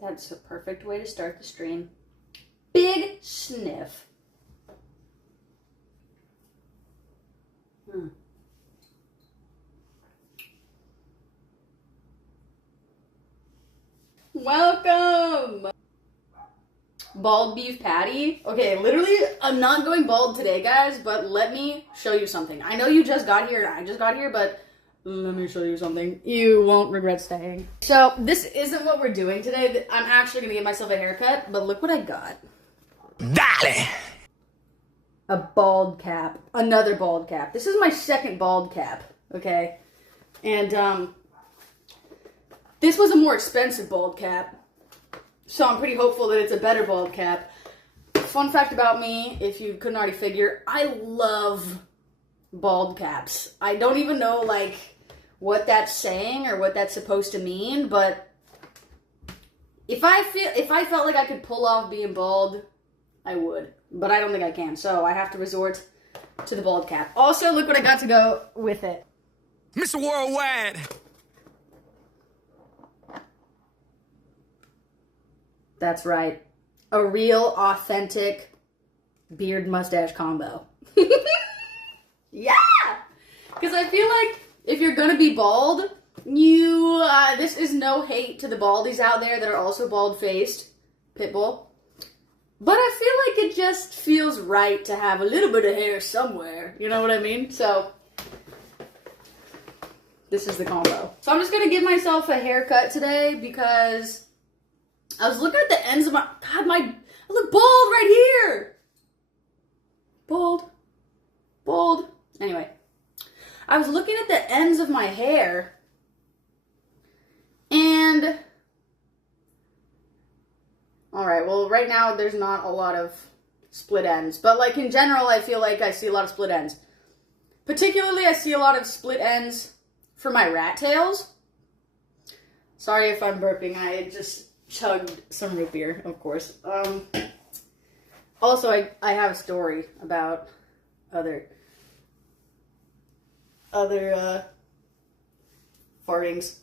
That's a perfect way to start the stream. Big sniff. Welcome! Bald beef patty. Okay, literally, I'm not going bald today, guys, but let me show you something. I know you just got here, and I just got here, but let me show you something. You won't regret staying. So, this isn't what we're doing today. I'm actually gonna give myself a haircut, but look what I got. Dale! A bald cap. Another bald cap. This is my second bald cap, okay? And, this was a more expensive bald cap, so I'm pretty hopeful that it's a better bald cap. Fun fact about me, if you couldn't already figure, I love bald caps. I don't even know, like, what that's saying or what that's supposed to mean, but if I felt like I could pull off being bald, I would. But I don't think I can, so I have to resort to the bald cap. Also, look what I got to go with it. Mr. Worldwide! That's right. A real, authentic beard-mustache combo. Yeah! Because I feel like if you're gonna be bald, this is no hate to the baldies out there that are also bald-faced. Pitbull. But I feel like it just feels right to have a little bit of hair somewhere. You know what I mean? So, this is the combo. So I'm just gonna give myself a haircut today because I was looking at the ends of my... God, I look bald right here! Bald. Bald. Anyway. I was looking at the ends of my hair, and... Alright, well, right now there's not a lot of split ends. But, like, in general, I feel like I see a lot of split ends. Particularly, I see a lot of split ends for my rat tails. Sorry if I'm burping. I just chugged some root beer, of course. Also, I have a story about other fartings.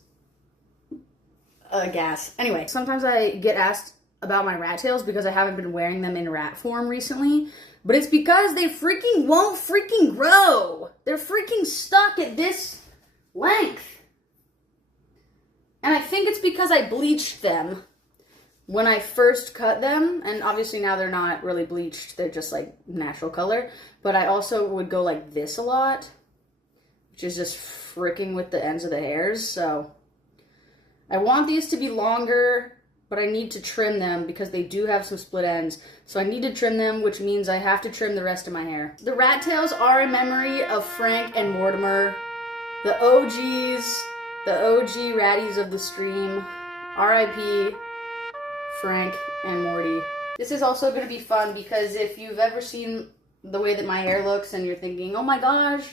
Gas. Anyway, sometimes I get asked about my rat tails because I haven't been wearing them in rat form recently, but it's because they freaking won't freaking grow. They're freaking stuck at this length. And I think it's because I bleached them when I first cut them, and obviously now they're not really bleached, they're just like natural color, but I also would go like this a lot, which is just freaking with the ends of the hairs, so I want these to be longer, but I need to trim them because they do have some split ends, so I need to trim them, which means I have to trim the rest of my hair. The rat tails are a memory of Frank and Mortimer, the OGs, the OG ratties of the stream. R.I.P. Frank and Morty. This is also going to be fun because if you've ever seen the way that my hair looks and you're thinking, oh my gosh,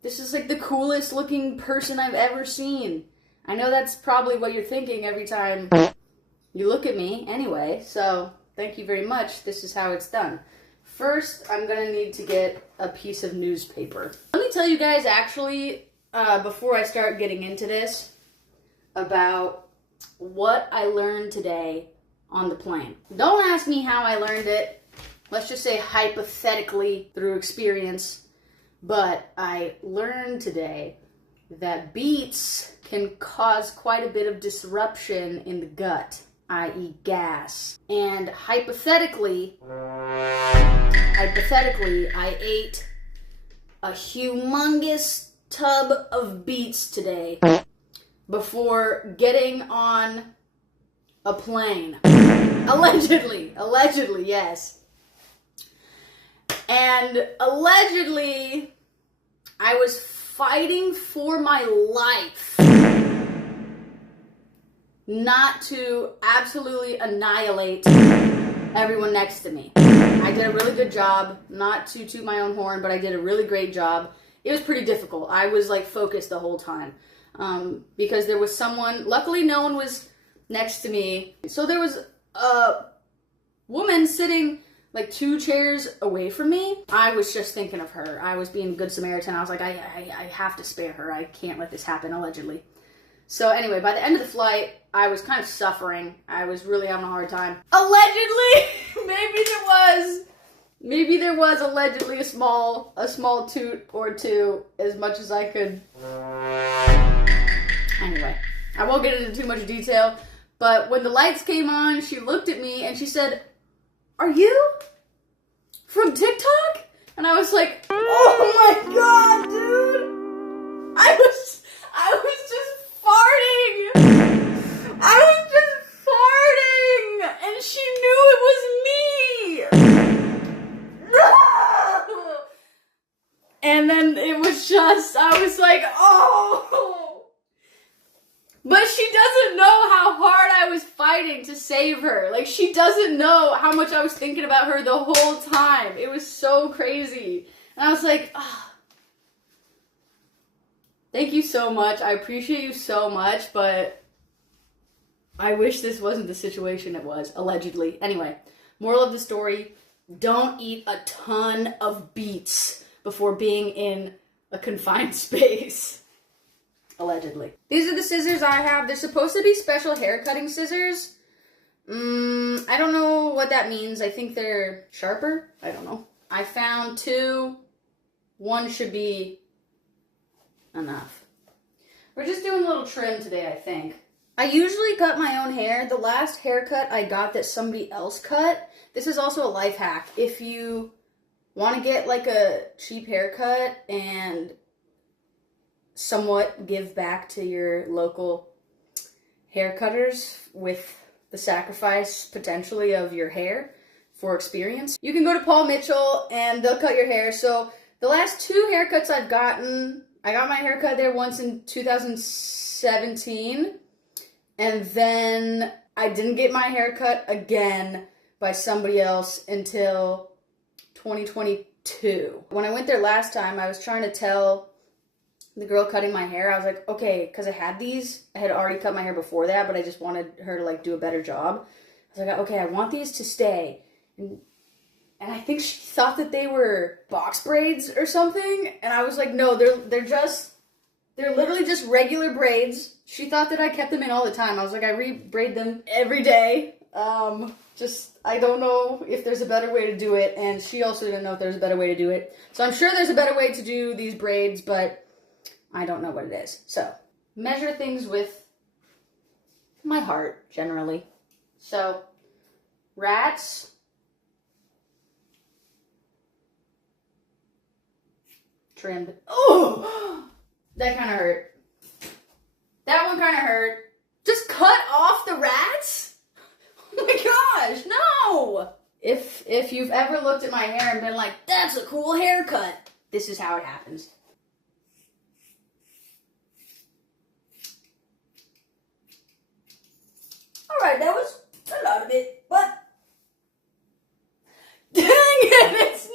this is like the coolest looking person I've ever seen. I know that's probably what you're thinking every time you look at me anyway, so thank you very much. This is how it's done. First, I'm going to need to get a piece of newspaper. Let me tell you guys actually, before I start getting into this, about what I learned today on the plane. Don't ask me how I learned it. Let's just say hypothetically through experience. But I learned today that beets can cause quite a bit of disruption in the gut, i.e. gas. And hypothetically, I ate a humongous tub of beets today before getting on a plane. Allegedly, yes. And allegedly, I was fighting for my life not to absolutely annihilate everyone next to me. I did a really good job, not to toot my own horn, but I did a really great job. It was pretty difficult. I was like focused the whole time because there was someone, luckily no one was next to me. So there was a woman sitting like 2 chairs away from me. I was just thinking of her. I was being a good Samaritan. I was like, I have to spare her. I can't let this happen, allegedly. So anyway, by the end of the flight, I was kind of suffering. I was really having a hard time. Allegedly, maybe there was allegedly a small toot or two, as much as I could. Anyway, I won't get into too much detail, but when the lights came on, she looked at me and she said, "Are you from TikTok?" And I was like, "Oh my god, dude! I was just farting! I was just farting! And she knew it was me!" And then it was just, I was like, oh! But she doesn't know how hard I was fighting to save her. Like, she doesn't know how much I was thinking about her the whole time. It was so crazy. And I was like, oh, thank you so much. I appreciate you so much, but I wish this wasn't the situation it was, allegedly. Anyway, moral of the story, don't eat a ton of beets before being in a confined space. Allegedly. These are the scissors I have. They're supposed to be special hair cutting scissors. I don't know what that means. I think they're sharper. I don't know. I found two. One should be enough. We're just doing a little trim today, I think. I usually cut my own hair. The last haircut I got that somebody else cut. This is also a life hack. If you want to get like a cheap haircut and somewhat give back to your local hair cutters with the sacrifice potentially of your hair for experience, you can go to Paul Mitchell and they'll cut your hair. So the last two haircuts I've gotten, I got my haircut there once in 2017, and then I didn't get my haircut again by somebody else until 2022. When I went there last time, I was trying to tell the girl cutting my hair, I was like, okay, because I had already cut my hair before that, but I just wanted her to like do a better job. I was like, okay, I want these to stay. And I think she thought that they were box braids or something. And I was like, no, they're literally just regular braids. She thought that I kept them in all the time. I was like, I re-braid them every day. I don't know if there's a better way to do it. And she also didn't know if there's a better way to do it. So I'm sure there's a better way to do these braids, but I don't know what it is. So, measure things with my heart, generally. So, rats. Trimmed. Oh! That kind of hurt. That one kind of hurt. Just cut off the rats? Oh my gosh, no! If you've ever looked at my hair and been like, that's a cool haircut, this is how it happens. Alright, that was a lot of it, but dang it,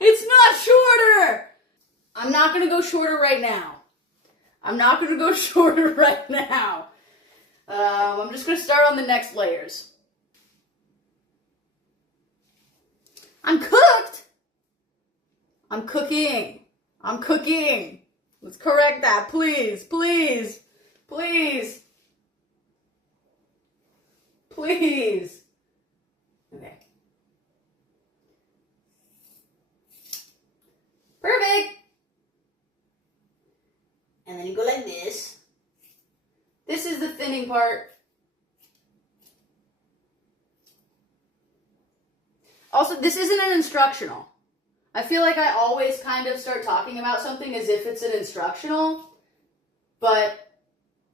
it's not shorter. I'm not gonna go shorter right now. I'm just gonna start on the next layers. I'm cooked. I'm cooking. Let's correct that, please. Okay. Perfect. And then you go like this. This is the thinning part. Also, this isn't an instructional. I feel like I always kind of start talking about something as if it's an instructional, but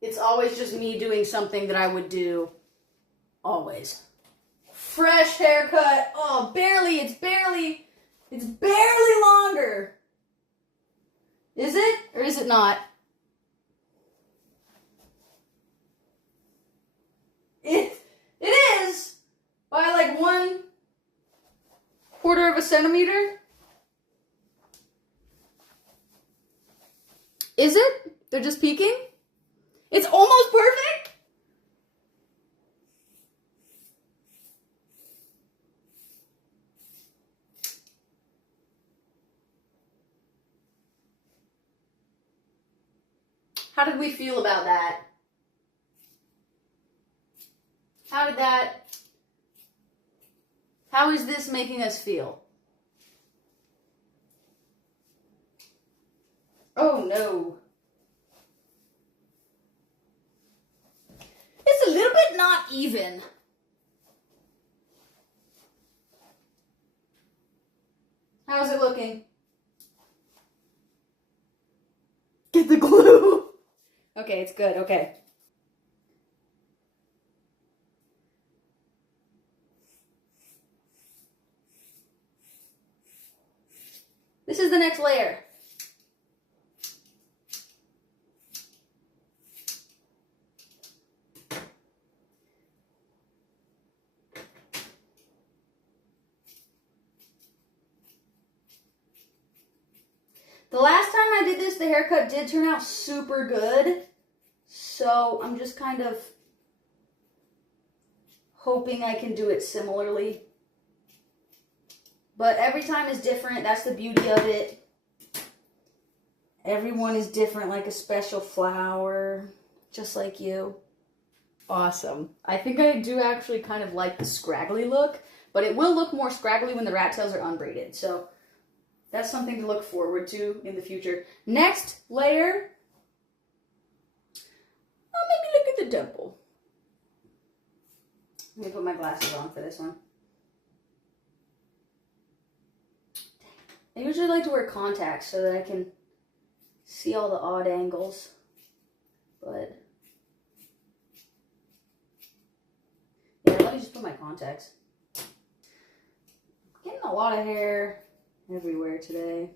it's always just me doing something that I would do always. Fresh haircut. Oh, barely. It's barely longer. Is it? Or is it not? It is by like 1/4 of a centimeter. Is it? They're just peeking? It's almost perfect? How did we feel about that? How is this making us feel? Oh no. It's a little bit not even. How's it looking? Get the glue. Okay, it's good. Okay. This is the next layer. The last time I did this, the haircut did turn out super good. So I'm just kind of hoping I can do it similarly. But every time is different. That's the beauty of it. Everyone is different, like a special flower, just like you. Awesome. I think I do actually kind of like the scraggly look, but it will look more scraggly when the rat tails are unbraided. So that's something to look forward to in the future. Next layer. Oh, maybe look at the dimple. Let me put my glasses on for this one. I usually like to wear contacts so that I can see all the odd angles, but yeah, let me just put my contacts. Getting a lot of hair everywhere today.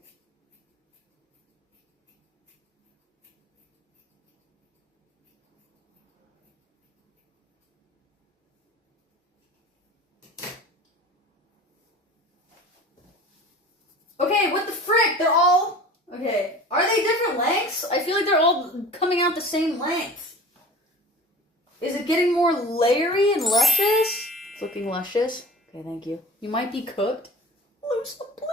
Okay, what the frick? They're all... Okay. Are they different lengths? I feel like they're all coming out the same length. Is it getting more layery and luscious? It's looking luscious. Okay, thank you. You might be cooked. Lose the blue.